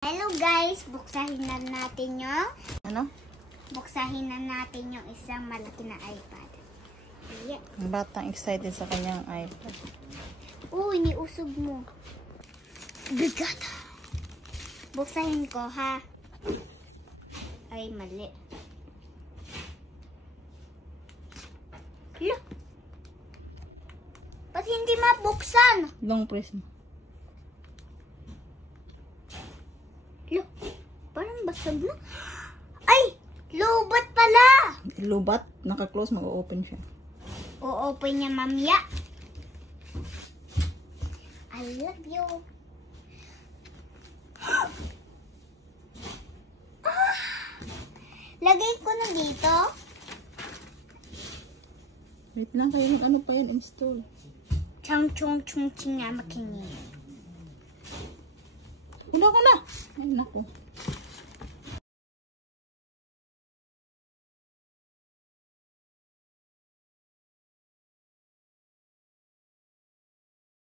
Hello guys, buksahin na natin yung Buksahin na natin yung isang malaki na iPad. Yeah. Ang batang excited sa kanyang iPad. Iniusog mo. Bigat. Buksahin ko ha. Ay, mali. Look. Ba't hindi mabuksan? Long press mo. Look. Parang basag na. Ay! Lobat pala! Lubat? Naka-close, mag-open siya. O-open niya mamaya. I love you. Lagay ko na dito. Wait lang kayo, ano pa yan install? Chang chung chung ching nga makinig. Una ko na! Ay, naku.